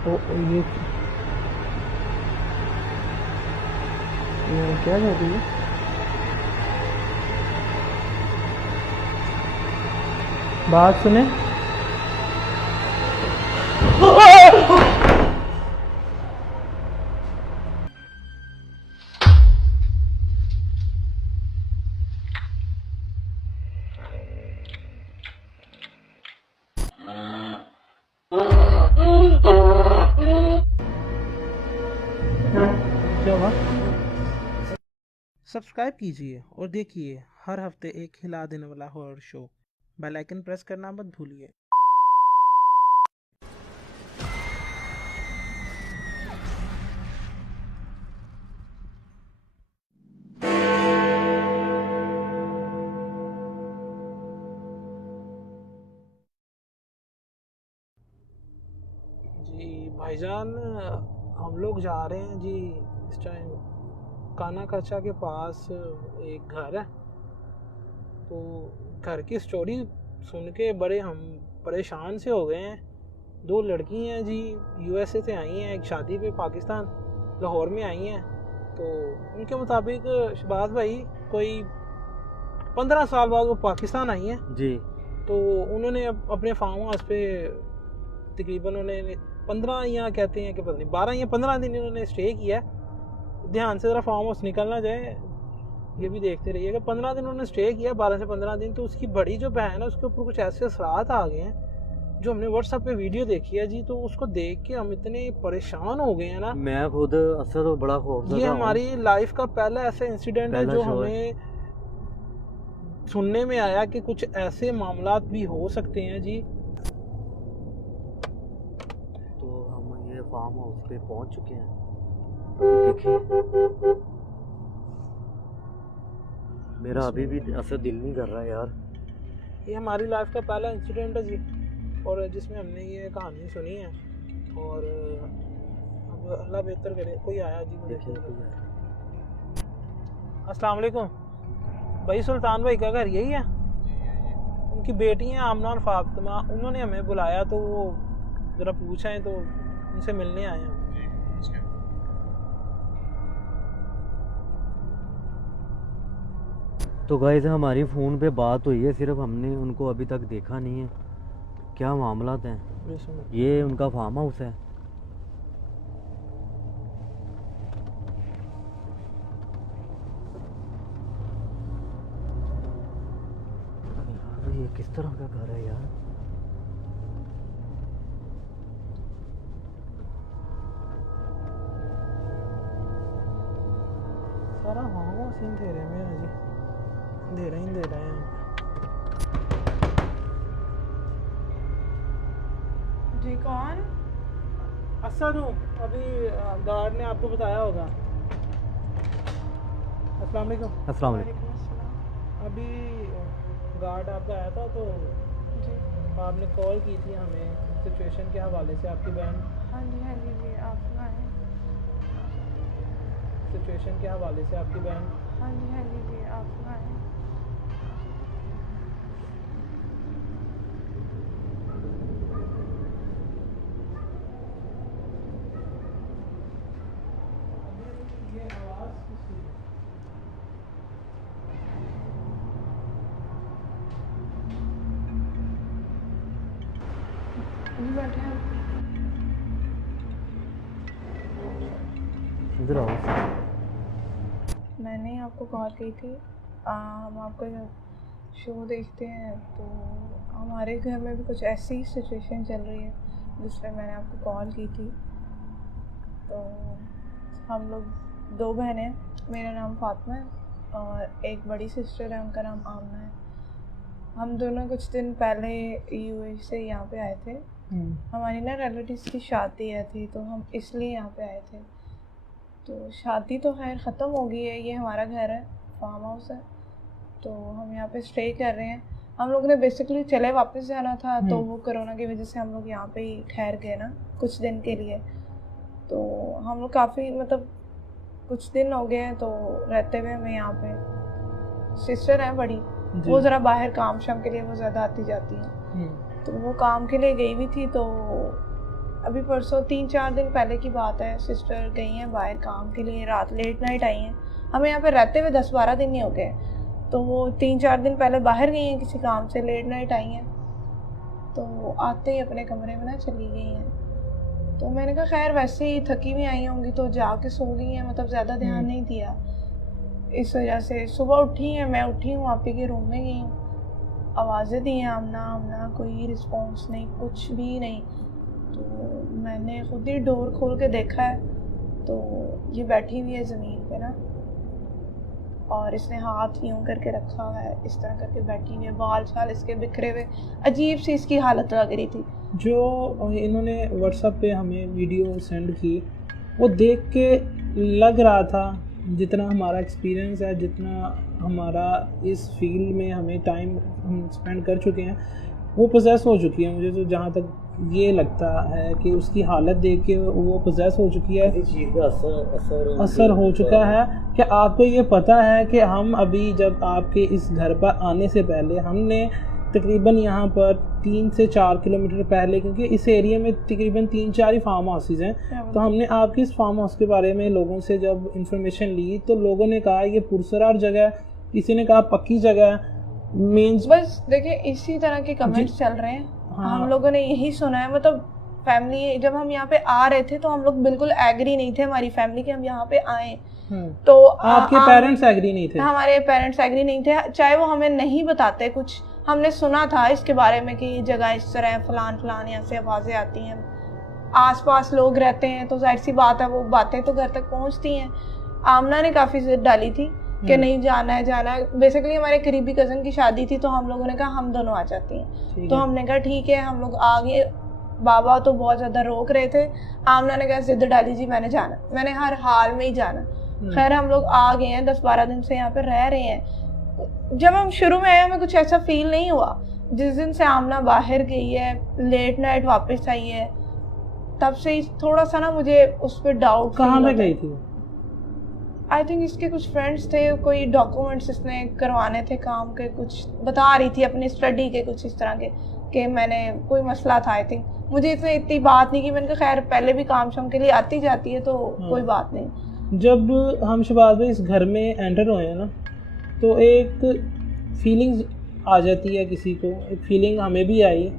ओ ये क्या कर रही है? बात सुने। क्या हुआ? सब्सक्राइब कीजिए और देखिए हर हफ्ते एक हिला देने वाला horror show. Bell icon press करना मत भूलिए। जी भाईजान, हम लोग जा रहे हैं जी इस टाइम काना कच्चा के पास एक घर है। तो घर की स्टोरी सुन के बड़े हम परेशान से हो गए हैं। दो लड़की हैं जी, यूएसए से आई हैं, एक शादी पे पाकिस्तान लाहौर में आई हैं। तो उनके मुताबिक शहबाज भाई कोई 15 साल बाद वो पाकिस्तान आई हैं जी। तो उन्होंने अपने फार्म हाउस पे तकरीबन उन्होंने 15 या कहते हैं कि पता नहीं 12 या 15 दिन इन्होंने स्टे किया है। ध्यान से ज़रा फार्म हाउस निकल ना जाए, ये भी देखते रहिएगा। 15 दिन उन्होंने स्टे किया, 12 से 15 दिन। तो उसकी बड़ी जो बहन है उसके ऊपर कुछ ऐसे असरात आ गए हैं जो हमने व्हाट्सएप पे वीडियो देखी है जी। तो उसको देख के हम इतने परेशान हो गए हैं ना। मैं खुद असर तो बड़ा खौफजदा ये हूँ। हमारी लाइफ का पहला ऐसा इंसिडेंट है जो शो है। हमें सुनने में आया कि कुछ ऐसे मामलात भी हो सकते हैं जी। तो हम ये फार्म हाउस पे पहुंच चुके हैं। देखिए मेरा अभी भी असर दिल नहीं कर रहा यार। ये हमारी लाइफ का पहला इंसिडेंट है जी, और जिसमें हमने ये कहानी सुनी है। और अब अल्लाह बेहतर करे। कोई आया जी मुझे। अस्सलाम वालेकुम भाई। सुल्तान भाई का घर यही है? उनकी बेटी हैं आमना और फातिमा, उन्होंने हमें बुलाया तो वो ज़रा पूछा है तो उनसे मिलने आए हैं। तो गाइस हमारी फ़ोन पे बात हुई है, सिर्फ हमने उनको अभी तक देखा नहीं है। क्या मामलात हैं? ये उनका फार्म हाउस है। यार ये किस तरह का घर है यार? सारा फार्म हाउस अंधेरे में है जी, अंधेरा ही अंधेरा है। जी कौन? असद हूँ। अभी गार्ड ने आपको बताया होगा। अस्सलाम वालेकुम। अस्सलाम वालेकुम। वालेकुम अस्सलाम। अभी गार्ड आपका आया था तो जी आपने कॉल की थी हमें सिचुएशन के हवाले से। आपकी बहन हाँ जी जी आप आए। सिचुएशन के हवाले से आपकी बहन हाँ जी आप आए। ये आवाज़ किसकी है? जी बैठे हैं। इधर आओ। मैंने आपको कॉल की थी। हम आपका शो देखते हैं तो हमारे घर में भी कुछ ऐसी सिचुएशन चल रही है जिसमें मैंने आपको कॉल की थी। तो हम लोग 2 बहनें हैं। मेरा नाम फातिमा है और एक बड़ी सिस्टर है, उनका नाम आमना है। हम दोनों कुछ दिन पहले यूएस से यहाँ पे आए थे। हमारी ना रिलेटिव्स की शादी है थी तो हम इसलिए यहाँ पे आए थे। तो शादी तो खैर ख़त्म हो गई है। ये हमारा घर है, फार्म हाउस है, तो हम यहाँ पे स्टे कर रहे हैं। हम लोग ने बेसिकली चले वापस जाना था तो वो कोरोना की वजह से हम लोग यहाँ पे ही ठहर गए ना कुछ दिन के लिए। तो हम लोग काफ़ी मतलब कुछ दिन हो गए हैं तो रहते हुए हमें यहाँ पे। सिस्टर है बड़ी, वो ज़रा बाहर काम शाम के लिए वो ज़्यादा आती जाती हैं। तो वो काम के लिए गई हुई थी तो अभी परसों 3-4 दिन पहले की बात है, सिस्टर गई हैं बाहर काम के लिए, रात लेट नाइट आई हैं। हमें यहाँ पे रहते हुए 10-12 दिन नहीं हो गए, तो वो 3-4 दिन पहले बाहर गई हैं किसी काम से, लेट नाइट आई हैं, तो आते ही अपने कमरे में ना चली गई हैं। तो मैंने कहा खैर वैसे ही थकी भी आई होंगी तो जाके सो गई हैं, मतलब ज़्यादा ध्यान नहीं दिया इस वजह से। सुबह उठी हैं, मैं उठी हूँ, आप ही के रूम में गई हूँ, आवाज़ें दी हैं आमना आमना, कोई रिस्पॉन्स नहीं, कुछ भी नहीं। तो मैंने खुद ही डोर खोल के देखा है तो ये बैठी हुई है ज़मीन पे ना, और इसने हाथ यूं करके रखा हुआ है, इस तरह करके बैठी हुई है, बाल छाल इसके बिखरे हुए, अजीब सी इसकी हालत लग रही थी। जो इन्होंने व्हाट्सएप पे हमें वीडियो सेंड की वो देख के लग रहा था, जितना हमारा एक्सपीरियंस है, जितना हमारा इस फील्ड में हमें टाइम हम स्पेंड कर चुके हैं, वो पोजेस हो चुकी है। मुझे तो जहाँ तक ये लगता है कि उसकी हालत देख के वो पोजेस हो चुकी है, इस चीज़ का असर हो चुका है। कि आपको ये पता है कि हम अभी जब आपके इस घर पर आने से पहले हमने तकरीबन यहाँ पर 3 से 4 किलोमीटर पहले, क्योंकि इस एरिया में तकरीबन 3-4 ही फार्म हाउसेज हैं, तो हमने आपके इस फार्म हाउस के बारे में लोगों से जब इंफॉर्मेशन ली तो लोगों ने कहा ये पुरसरार जगह है, किसी ने कहा पक्की जगह है। मीन्स बस देखिए इसी तरह के कमेंट्स चल रहे हैं। हाँ। हम लोगों ने यही सुना है, मतलब फैमिली जब हम यहाँ पे आ रहे थे तो हम लोग बिल्कुल एग्री नहीं थे, हमारी फैमिली के हम यहाँ पे आए। तो आपके पेरेंट्स एग्री नहीं थे? हमारे पेरेंट्स एग्री नहीं थे, चाहे वो हमें नहीं बताते कुछ। हमने सुना था इसके बारे में कि ये जगह इस तरह है, फलान फलान, यहाँ से आवाज़ें आती हैं, आसपास लोग रहते हैं, तो जाहिर सी बात है वो बातें तो घर तक पहुँचती हैं। आमना ने काफ़ी जिद डाली थी कि नहीं जाना है जाना है। बेसिकली हमारे करीबी कज़न की शादी थी तो हम लोगों ने कहा हम दोनों आ जाती हैं, तो हमने कहा ठीक है, हम लोग आ गए। बाबा तो बहुत ज़्यादा रोक रहे थे, आमना ने कहा जिद डाली जी मैंने जाना, मैंने हर हाल में ही जाना। खैर हम लोग आ गए हैं, 10-12 दिन से यहाँ पे रह रहे हैं। जब हम शुरू में आए हमें कुछ ऐसा फील नहीं हुआ। जिस दिन से आमना बाहर गई है, लेट नाइट वापस आई है, तब से थोड़ा सा ना मुझे उस पर डाउट। कहाँ पे गई थी? आई थिंक इसके कुछ फ्रेंड्स थे, कोई डॉक्यूमेंट्स इसने करवाने थे काम के, कुछ बता रही थी अपनी स्टडी के कुछ इस तरह के कि मैंने कोई मसला था। आई थिंक मुझे इसमें इतनी बात नहीं की, मैंने कहा खैर पहले भी काम शाम के लिए आती जाती है तो कोई बात नहीं। जब हम शबाज़ भाई इस घर में एंटर हुए हैं ना, तो एक फीलिंग आ जाती है किसी को, एक फीलिंग हमें भी आई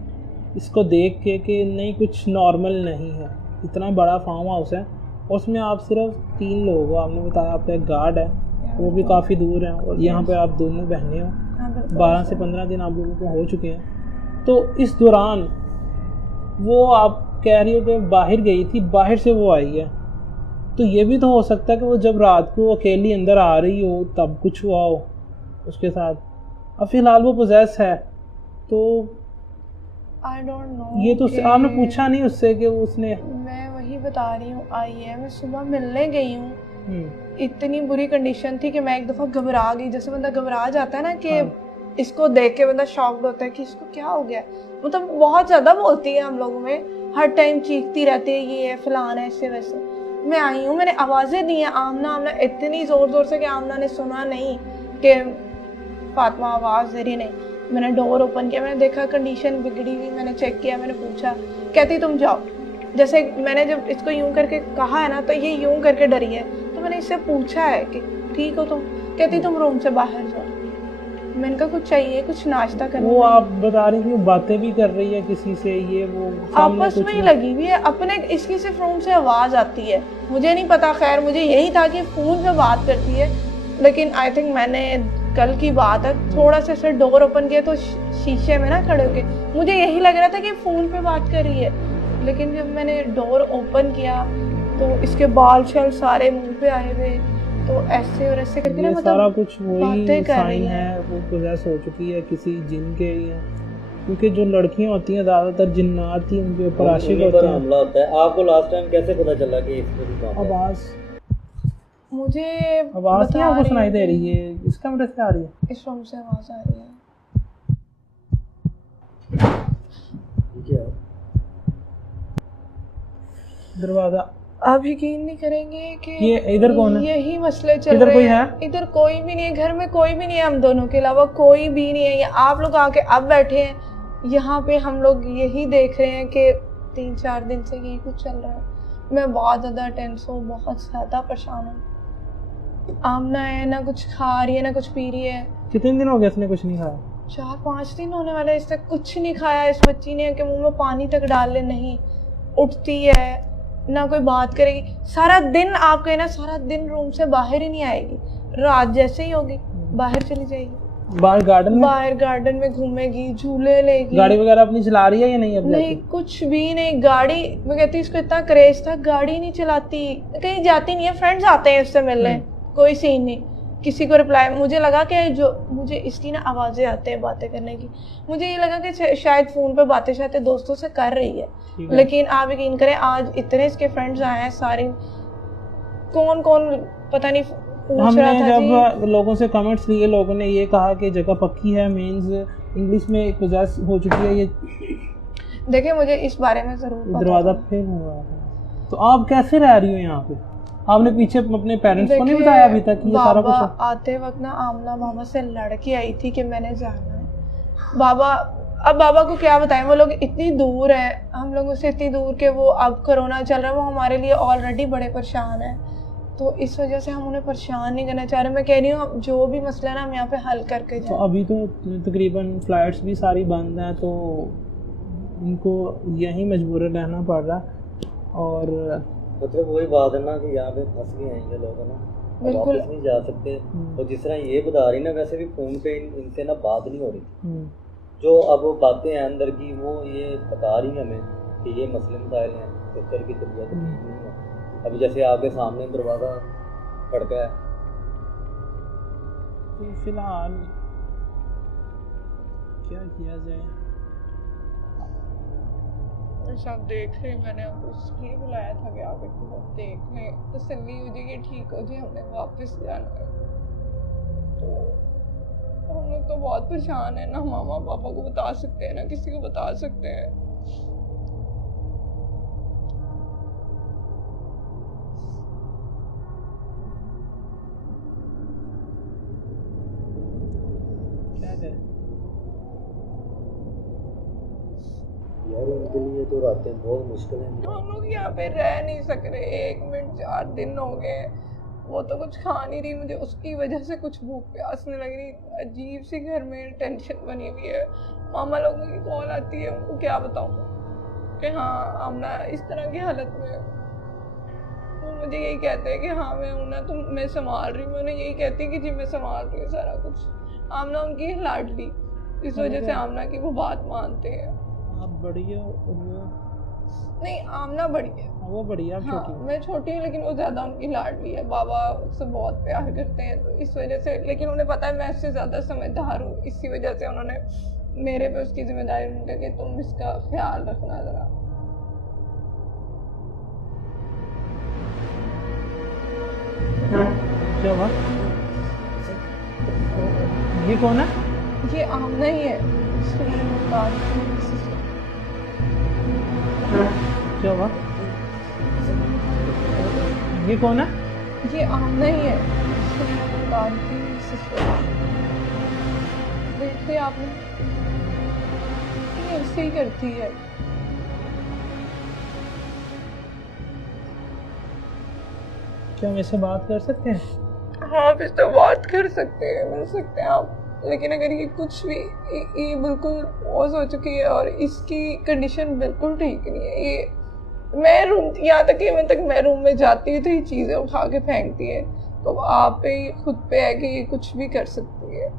इसको देख के कि नहीं कुछ नॉर्मल नहीं है। इतना बड़ा फार्म हाउस है, उसमें आप सिर्फ 3 लोग हो, आपने बताया आपका एक गार्ड है, वो भी काफ़ी दूर है, और यहाँ पे आप दोनों बहनें हो। 12 से 15 दिन आप लोगों को हो चुके हैं। तो इस दौरान वो आप कह रही हो कि बाहर गई थी, बाहर से वो आई है, तो ये भी तो हो सकता है कि वो जब रात को अकेली अंदर आ रही हो तब कुछ हुआ हो उसके साथ। अब फिलहाल वो पोजेस है, तो आई डोंट नो। ये तो आपने पूछा नहीं उससे कि उसने? मैं वही बता रही हूँ, आई है, मैं सुबह मिलने गई हूँ, इतनी बुरी कंडीशन थी कि मैं एक दफ़ा घबरा गई। जैसे बंदा घबरा जाता है ना कि इसको देख के बंदा शॉक्ड होता है कि इसको क्या हो गया। मतलब बहुत ज़्यादा बोलती है हम लोगों में, हर टाइम चीखती रहती है ये है फलान है ऐसे वैसे। मैं आई हूँ, मैंने आवाज़ें दी हैं आमना आमना इतनी ज़ोर ज़ोर से कि आमना ने सुना नहीं कि फातिमा आवाज़ दे रही नहीं। मैंने डोर ओपन किया, मैंने देखा कंडीशन बिगड़ी हुई, मैंने चेक किया, मैंने पूछा, कहती तुम जाओ। जैसे मैंने जब इसको यूं करके कहा है ना तो ये यूं करके डरी है, तो मैंने इससे पूछा है कि ठीक हो तुम, कहती तुम रूम से बाहर जाओ। मैंने कहा कुछ चाहिए, कुछ नाश्ता करना। वो आप बता रही थी बातें भी कर रही है किसी से, ये वो आपस में ही लगी हुई है अपने। इसकी सिर्फ रूम से आवाज़ आती है, मुझे नहीं पता। खैर मुझे यही था कि फ़ोन पे बात करती है, लेकिन आई थिंक मैंने कल की बात है थोड़ा सा ऐसे डोर ओपन किया तो शीशे में ना खड़े होके मुझे यही लग रहा था कि फ़ोन पे बात कर रही है। लेकिन जब मैंने डोर ओपन किया तो इसके बाल छल सारे मुंह पे आए हुए, तो ऐसे और ऐसे करके ना मतलब सारा कुछ वही साइन है। वो पोजेस हो चुकी है किसी जिन के लिए, क्योंकि जो लड़कियां होती हैं ज़्यादातर जिन्नात ही उनके ऊपर आशिक होते हैं। हमला होता है। आपको लास्ट टाइम कैसे पता चला कि इसको आवाज़ मुझे आवाज़ क्या आपको सुनाई दे रही है? इस कमरे से आ रही है? इस रूम से आवाज़ आ रही है। दरवाज़ा आप यकीन नहीं करेंगे कि ये इधर कौन है? यही मसले चल इधर रहे कोई हैं। है? इधर कोई भी नहीं है, घर में कोई भी नहीं है, हम दोनों के अलावा कोई भी नहीं है। आप लोग आके अब बैठे हैं यहाँ पे, हम लोग यही देख रहे हैं कि 3-4 दिन से यही कुछ चल रहा है। मैं बहुत ज़्यादा टेंस हूँ, बहुत ज़्यादा परेशान हूँ। आमना है, ना कुछ खा रही है ना कुछ पी रही है। कितने दिन हो गए इसने कुछ नहीं खाया? 4-5 दिन होने वाले, इससे कुछ नहीं खाया। इस बच्ची ने कि मुंह में पानी तक डाल ले, नहीं उठती है ना कोई बात करेगी। सारा दिन आप कहें ना, सारा दिन रूम से बाहर ही नहीं आएगी। रात जैसे ही होगी बाहर चली जाएगी, बाहर गार्डन में घूमेगी, झूले लेगी। गाड़ी वगैरह अपनी चला रही है या नहीं? नहीं, कुछ भी नहीं। गाड़ी, मैं कहती हूँ इसको इतना क्रेज था, गाड़ी नहीं चलाती, कहीं जाती नहीं है। फ्रेंड्स आते हैं उससे मिलने, कोई सीन नहीं, किसी को रिप्लाई। मुझे लगा कि जो मुझे इसकी ना आवाज़ें आते हैं बातें करने की, मुझे ये लगा कि शायद फ़ोन पे बातें शायद दोस्तों से कर रही है। लेकिन आप यकीन करें, आज इतने इसके फ्रेंड्स आए हैं, सारे कौन कौन पता नहीं पूछ रहा था। जब लोगों से कमेंट्स लिए, लोगों ने ये कहा कि जगह पक्की है, मींस इंग्लिश में एक पोजेस हो चुकी है। ये देखिए, मुझे इस बारे में ज़रूर दरवाज़ा फेल हुआ है। तो आप कैसे रह रही हो यहाँ पे? आपने पीछे अपने पेरेंट्स को नहीं बताया अभी तक ये सारा कुछ? आते वक्त ना आमना बाबा से लड़ के आई थी कि मैंने जाना है। बाबा, अब बाबा को क्या बताएं, वो लोग इतनी दूर हैं, हम लोगों से इतनी दूर के वो अब कोरोना चल रहा है, वो हमारे लिए ऑलरेडी बड़े परेशान हैं। तो इस वजह से हम उन्हें परेशान नहीं करना चाह रहे। मैं कह रही हूँ जो भी मसला है ना, हम यहाँ पे हल करके जाएं। तो अभी तो तकरीबन फ्लाइट्स भी सारी बंद हैं, तो इनको यहीं मजबूरन रहना पड़ रहा है। और मतलब वही बात है ना कि यहाँ पे फंस गए हैं ये लोग ना, बिल्कुल वापस नहीं जा सकते। और जिस तरह ये बता रही ना, वैसे भी फ़ोन पे इनसे ना बात नहीं हो रही। जो अब बातें हैं अंदर की, वो ये बता रही हैं हमें कि ये मसले मसाइल हैं, सिस्टर की तबीयत ठीक नहीं है। अभी जैसे आपके सामने दरवाज़ा खड़का है, तो फिलहाल क्या किया जाए? सब देख रहे, मैंने आपको इसलिए बुलाया था कि आप एक बार देख लें, तसल्ली हो जाएगी, ठीक हो जाए, हमने वापस जाना है। तो हम लोग तो बहुत परेशान है ना, मामा पापा को बता सकते हैं ना किसी को बता सकते हैं। क्या करें यार उनके लिए तो रातें बहुत मुश्किल हैं। हम लोग यहाँ पे रह नहीं सक रहे, 1 मिनट 4 दिन हो गए, वो तो कुछ खा नहीं रही, मुझे उसकी वजह से कुछ भूख प्यास नहीं लग रही। अजीब सी घर में टेंशन बनी हुई है। मामा लोगों की कॉल आती है, उनको क्या बताऊँ कि हाँ आमना इस तरह की हालत में। वो मुझे यही कहते हैं कि हाँ मैं हूँ ना, तुम मैं संभाल रही हूँ। मैं उन्हें यही कहती है कि जी मैं संभाल रही हूँ सारा कुछ। आमना उनकी लाडली, इस वजह से आमना की वो बात मानते हैं। आप बड़ी हो और वो नहीं, आमना बड़ी है, वो बड़ी है, आप हाँ, छोटी हो। मैं छोटी हूँ, लेकिन वो ज़्यादा उनकी लाडली है। बाबा उससे बहुत प्यार करते हैं, तो इस वजह से। लेकिन उन्हें पता है मैं उससे ज़्यादा समझदार हूँ, इसी वजह से उन्होंने मेरे पे उसकी जिम्मेदारी उनका कि तुम इसका ख्याल रखना ज़रा। क्या हुआ? ये कौन है? ये आमना ही है, इसको मैंने बता दी। क्या हुआ? ये कौन है? ये आमना ही है, इसको मैंने बता दी। देखते आपने, ये ऐसे ही करती है। क्या हम इससे बात कर सकते हैं? हाँ, आप इससे बात कर सकते हैं, मिल सकते हैं आप। लेकिन अगर ये कुछ भी, ये बिल्कुल पॉज हो चुकी है और इसकी कंडीशन बिल्कुल ठीक नहीं है। ये मैं रूम, यहाँ तक कि मैं रूम में जाती हूँ तो ये चीज़ें उठा के फेंकती है। तो आप पे खुद पे है कि ये कुछ भी कर सकती है।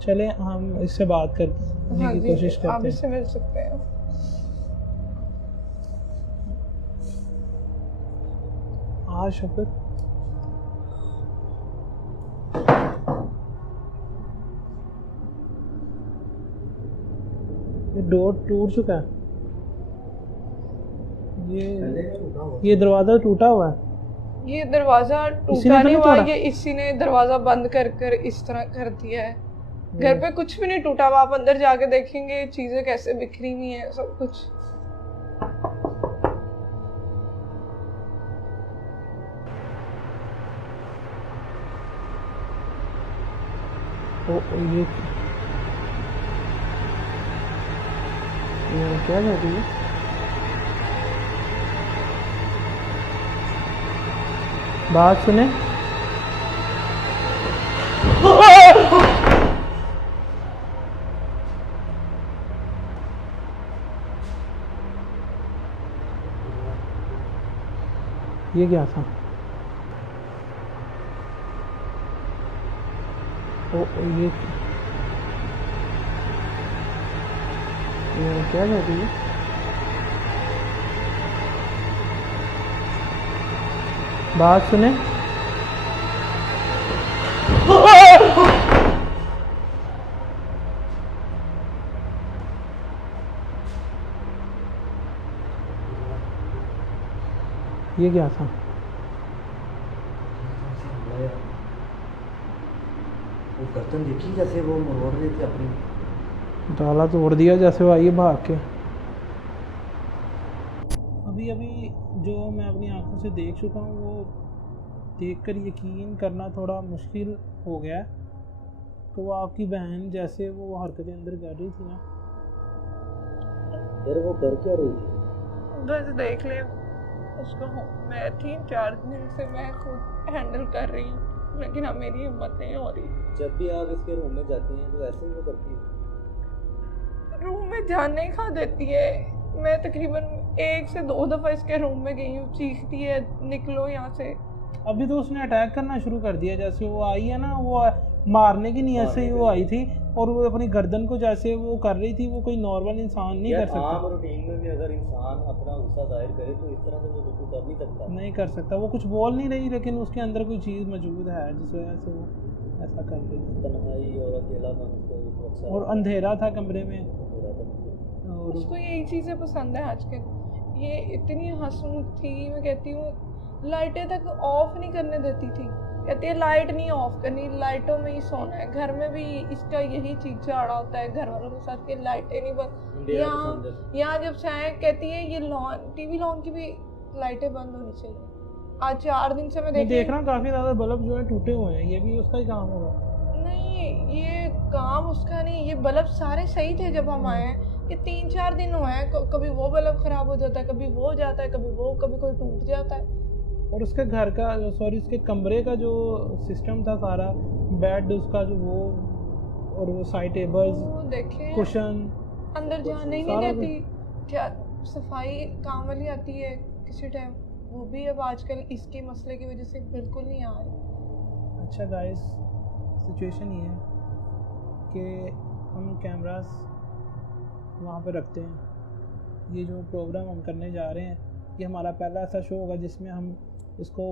चले हम इससे बात करने की कोशिश करते हैं। आप इससे मिल सकते हैं। हाँ शुक्र। ये डोर टूट चुका है। ये दरवाजा टूटा हुआ है। ये दरवाजा टूटा नहीं हुआ, ये इसी ने दरवाजा बंद कर कर इस तरह कर दिया है। घर पे कुछ भी नहीं टूटा हुआ, आप अंदर जाके देखेंगे चीजें कैसे बिखरी हुई हैं, सब कुछ। ये क्या कर रही है? बात सुने। ये क्या था? ओ ये क्या कर रही है? बात सुने। ये क्या था? वो गर्दन देखी जैसे वो मरोड़ रहे थे अपनी, डाला तोड़ दिया जैसे वो आई भाग के। अभी अभी जो मैं अपनी आंखों से देख चुका हूँ वो देखकर यकीन करना थोड़ा मुश्किल हो गया है। तो वो आपकी बहन जैसे वो हरकतें अंदर कर रही थी ना। यार वो कर क्या रही थी? बस देख ले उसको, मैं 3-4 दिन से मैं खुद हैंडल कर रही हूँ, लेकिन अब मेरी हिम्मत नहीं हो रही। जब भी आप इसके रूम में जाती हैं तो ऐसे ही वो करती है? रूम में जाने खा देती है। मैं तकरीबन 1 से 2 दफ़ा इसके रूम में गई हूँ, चीखती है निकलो यहाँ से। अभी तो उसने अटैक करना शुरू कर दिया। जैसे वो आई है ना, वो मारने की नीयत से ही वो आई थी और वो अपनी गर्दन को जैसे वो कर रही थी, वो कोई नॉर्मल इंसान नहीं कर सकता। आम रूटीन में भी अगर इंसान अपना गुस्सा जाहिर करे तो इस तरह से वो बिल्कुल कर नहीं सकता। नहीं कर सकता। वो कुछ बोल नहीं रही, लेकिन उसके अंदर कोई चीज़ मौजूद है जिस वजह से वो ऐसा कर रही है। तन्हाई और अकेलापन उसको अच्छा, और अंधेरा था कमरे में। और उसको यही चीज़ें पसंद है आजकल। ये इतनी हंसूक थी, मैं कहती हूँ लाइटें तक ऑफ नहीं करने देती थी। कहती है लाइट नहीं ऑफ करनी, लाइटों में ही सोना है। घर में भी इसका यही चीज झाड़ा होता है घर वालों के साथ कि लाइटें नहीं बंद। यहाँ जब चाहे कहती है ये लॉन टीवी लॉन की भी लाइटें बंद होनी चाहिए। आज 4 दिन से मैं देख रहा हूँ काफी ज्यादा बल्ब जो है टूटे हुए हैं। ये भी उसका ही काम होगा? नहीं, ये काम उसका नहीं। ये बल्ब सारे सही थे जब हम आए हैं। ये 3-4 दिन हुए हैं, कभी वो बल्ब खराब हो जाता है, कभी वो जाता है, कभी वो, कभी कोई टूट जाता है। और उसके घर का उसके कमरे का जो सिस्टम था सारा, बेड उसका जो वो, और वो साइड टेबल्स, कुशन, अंदर जाने ही नहीं देती। क्या सफाई काम वाली आती है किसी टाइम, वो भी अब आजकल इसके मसले की वजह से बिल्कुल नहीं आ रही। अच्छा गाइस, सिचुएशन ये है कि हम कैमरास वहाँ पे रखते हैं। ये जो प्रोग्राम हम करने जा रहे हैं, ये हमारा पहला ऐसा शो होगा जिसमें हम इसको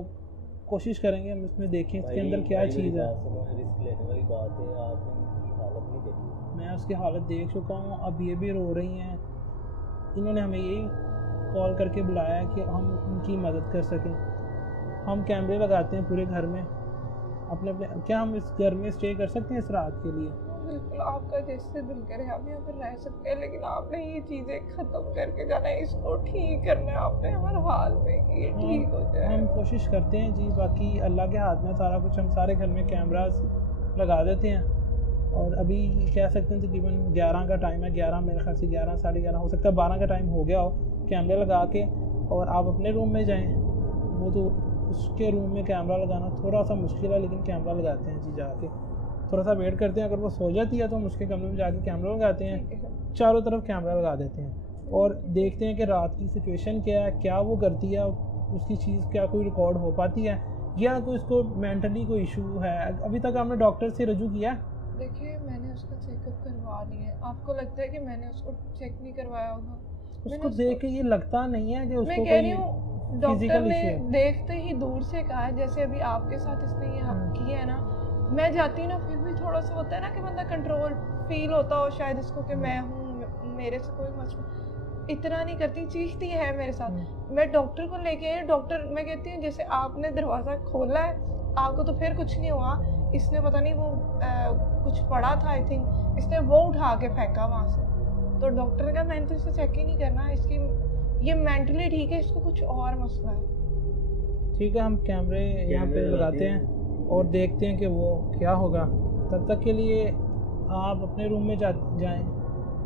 कोशिश करेंगे, हम इसमें देखें इसके अंदर क्या चीज़ है। रिस्क लेने वाली बात है, आपने उनकी हालत नहीं देखी। मैं उसकी हालत देख चुका हूँ। अब ये भी रो रही हैं। इन्होंने हमें यही कॉल करके बुलाया है कि हम उनकी मदद कर सकें। हम कैमरे लगाते हैं पूरे घर में अपने अपने। क्या हम इस घर में स्टे कर सकते हैं इस रात के लिए? बिल्कुल, आपका जैसे दिल करे आप यहाँ पर रह सकते हैं, लेकिन आपने ये चीज़ें ख़त्म करके जाना है, इसको ठीक करना है आपने हर हाल में, ये ठीक हो जाए। हम कोशिश करते हैं जी, बाकी अल्लाह के हाथ में सारा कुछ। हम सारे घर में कैमरास लगा देते हैं। और अभी कह सकते हैं तकरीबन 11 का टाइम है। 11 मेरे ख्याल से 11, 11:30 हो सकता है 12 का टाइम हो गया हो। कैमरे लगा के और आप अपने रूम में जाएँ। वो तो उसके रूम में कैमरा लगाना थोड़ा सा मुश्किल है, लेकिन कैमरा लगाते हैं जी जाके। थोड़ा सा वेट करते हैं, अगर वो सो जाती है तो हम उसके कमरे में जाके कैमरा लगाते हैं। चारों तरफ कैमरा लगा देते हैं और देखते हैं कि रात की सिचुएशन क्या है, क्या वो करती है, उसकी चीज़ क्या कोई रिकॉर्ड हो पाती है या कोई उसको मेंटली कोई इशू है। अभी तक आपने डॉक्टर से रजू किया? देखिए, मैंने उसका चेकअप करवा लिया है। आपको लगता है कि मैंने उसको चेक नहीं करवाया होगा? उसको देख के ये लगता नहीं है कि उसको मैं कह रही हूँ, डॉक्टर ने देखते ही दूर से कहा है, जैसे अभी आपके साथ इसने ये किया है ना। मैं जाती हूँ ना, फिर भी थोड़ा सा होता है ना कि बंदा कंट्रोल फील होता हो शायद इसको कि मैं हूँ, मेरे से कोई मसला। इतना नहीं करती, चीखती है मेरे साथ। मैं डॉक्टर को लेके आई, डॉक्टर मैं कहती हूँ जैसे आपने दरवाज़ा खोला है, आपको तो फिर कुछ नहीं हुआ, इसने पता नहीं वो कुछ पड़ा था, आई थिंक इसने वो उठा के फेंका वहाँ से। तो डॉक्टर ने कहा मैंने तो इसे चेक ही नहीं करना, इसकी ये मेंटली ठीक है, इसको कुछ और मसला है। ठीक है, हम कैमरे यहाँ पे लगाते हैं और देखते हैं कि वो क्या होगा। तब तक के लिए आप अपने रूम में जाएं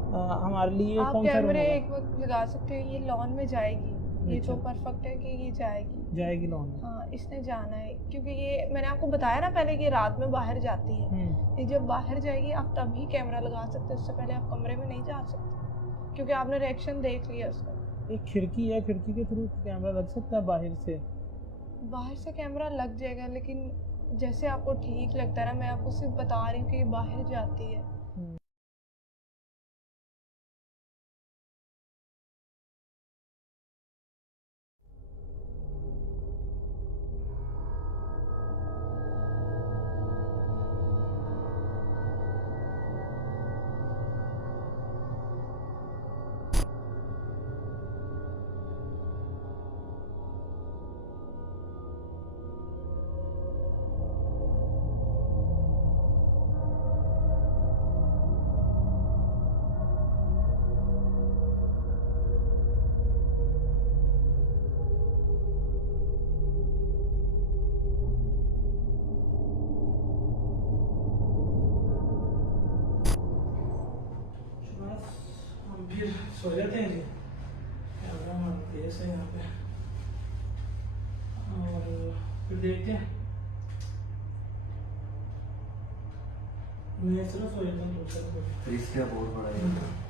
हमारे लिए आप कौन सा रूम कैमरे होगा? एक वक्त लगा सकते हैं, ये लॉन में जाएगी, ये तो अच्छा। परफेक्ट है कि ये जाएगी। जाएगी लॉन में। हाँ, इसने जाना है क्योंकि ये मैंने आपको बताया ना पहले कि ये रात में बाहर जाती है। ये जब बाहर जाएगी आप तभी कैमरा लगा सकते हैं, उससे पहले आप कमरे में नहीं जा सकते क्योंकि आपने रिएक्शन देख लिया उसका। एक खिड़की है, खिड़की के थ्रू कैमरा लग सकता है बाहर से? बाहर से कैमरा लग जाएगा, लेकिन जैसे आपको ठीक लगता है ना, मैं आपको सिर्फ बता रही हूँ कि ये बाहर जाती है। हम फिर सो जाते हैं जी। कैमरा हमारा तेज है यहाँ पे, और फिर देखते हैं। मैं सिर्फ सो जाता हूँ, दूसरा रिस्क क्या बहुत बड़ा है।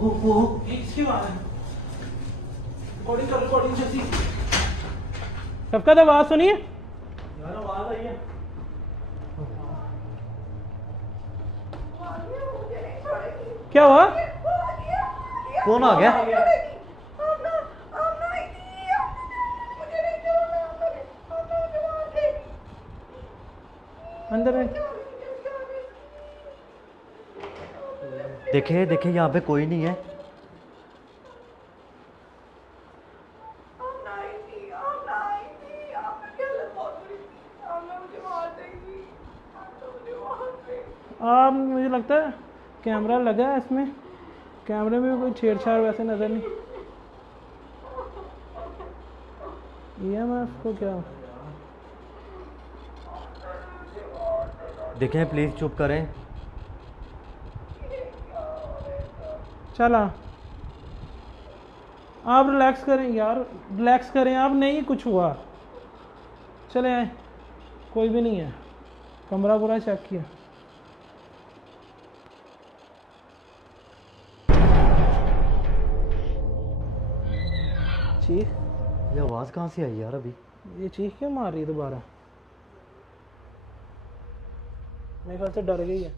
इसकी बात है। रिकॉर्डिंग जल्दी। सबका तो आवाज सुनिए यार, आवाज आई है। क्या हुआ? कौन आ गया? अंदर है। देखे देखे यहाँ पे कोई नहीं है। मुझे लगता है कैमरा लगा है इसमें, कैमरे में भी कोई छेड़छाड़ वैसे नज़र नहीं। EMF को क्या? देखें प्लीज चुप करें। चला आप रिलैक्स करें यार, रिलैक्स करें आप। नहीं कुछ हुआ, चले आए, कोई भी नहीं है। कमरा पूरा चेक किया। चीख, ये आवाज़ कहाँ से आई यार अभी? ये चीख क्यों मार रही है दोबारा? मेरे ख्याल से डर गई है।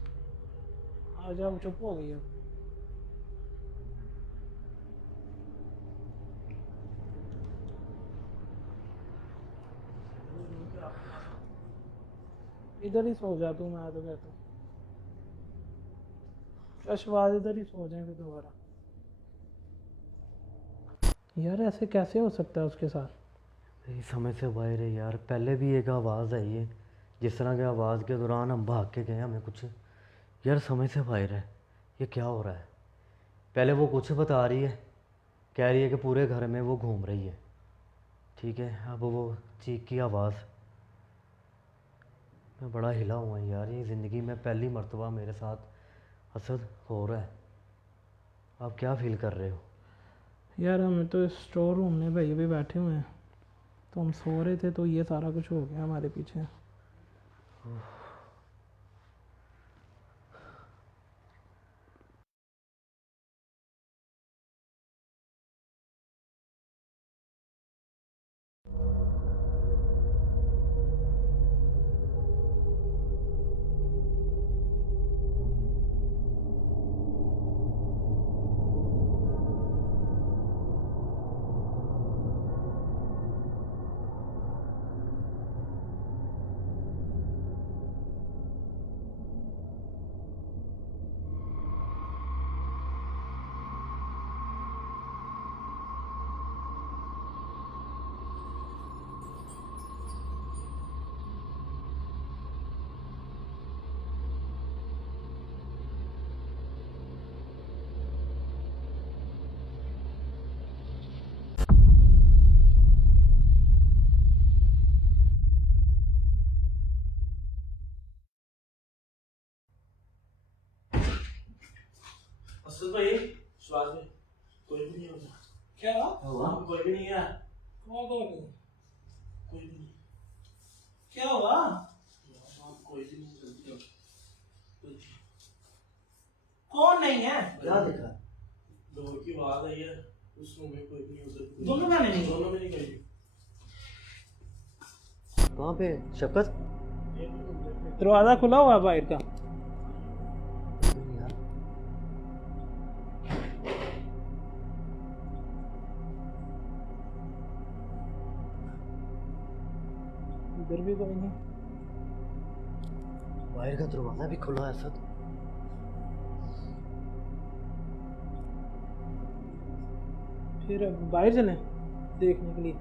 आज आप चुप हो गई है। इधर ही सो जा तू, मैं तो कहता हूँ अशवाज इधर ही सो जाए फिर दोबारा। यार ऐसे कैसे हो सकता है उसके साथ? ये समय से बाहर है यार। पहले भी एक आवाज़ आई है, जिस तरह की आवाज़ के दौरान हम भाग के गए, हमें कुछ यार समय से बाहर है। ये क्या हो रहा है? पहले वो कुछ बता रही है, कह रही है कि पूरे घर में वो घूम रही है, ठीक है। अब वो चीख की आवाज़, मैं बड़ा हिला हुआ हूँ यार। ये ज़िंदगी में पहली मर्तबा मेरे साथ असद हो रहा है। आप क्या फील कर रहे हो? यार हम तो स्टोर रूम में भाई भी बैठे हुए हैं, तो हम सो रहे थे तो ये सारा कुछ हो गया हमारे पीछे। असद भाई श्वास में कोई भी नहीं होता। क्या हुआ? कोई भी नहीं है। कौन कोई नहीं? कोई भी नहीं। क्या हुआ? कोई भी नहीं। जल्दी आओ। कौन नहीं है? क्या देखा? डोर की आवाज आई है, उस रूम में कोई भी नहीं हो सकता। दोनों में नहीं? दोनों में नहीं गई। कहाँ पे शफकत? दरवाज़ा खुला हुआ है बाहर का। इधर भी कोई नहीं। बाहर का दरवाज़ा भी खुला है असद। फिर बाहर चलें देखने के लिए।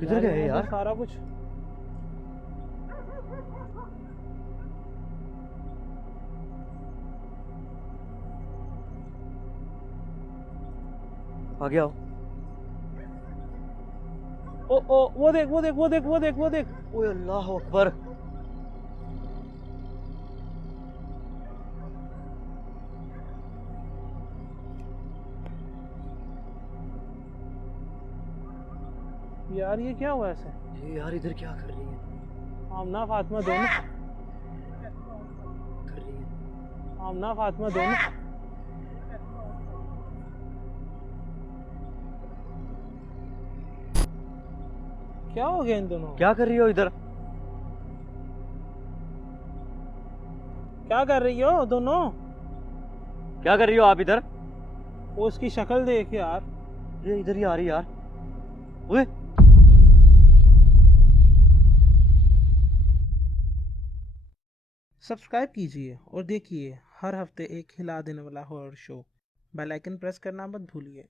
किधर गए यहाँ यार? तो सारा कुछ आगे आओ। ओ वो देख वो देख वो देख वो देख वो देख। ओए अल्लाह अकबर। यार ये क्या हुआ ऐसे? ये यार इधर क्या कर रही है? आमना फातिमा दोनों कर रही है? आमना फातिमा दोनों क्या हो गया इन दोनों? क्या कर रही हो इधर? क्या कर रही हो दोनों? क्या कर रही हो आप इधर? वो उसकी शक्ल देख यार। ये इधर ही आ रही यार। ओए सब्सक्राइब कीजिए और देखिए हर हफ्ते एक हिला देने वाला horror show. Bell icon press करना मत भूलिए।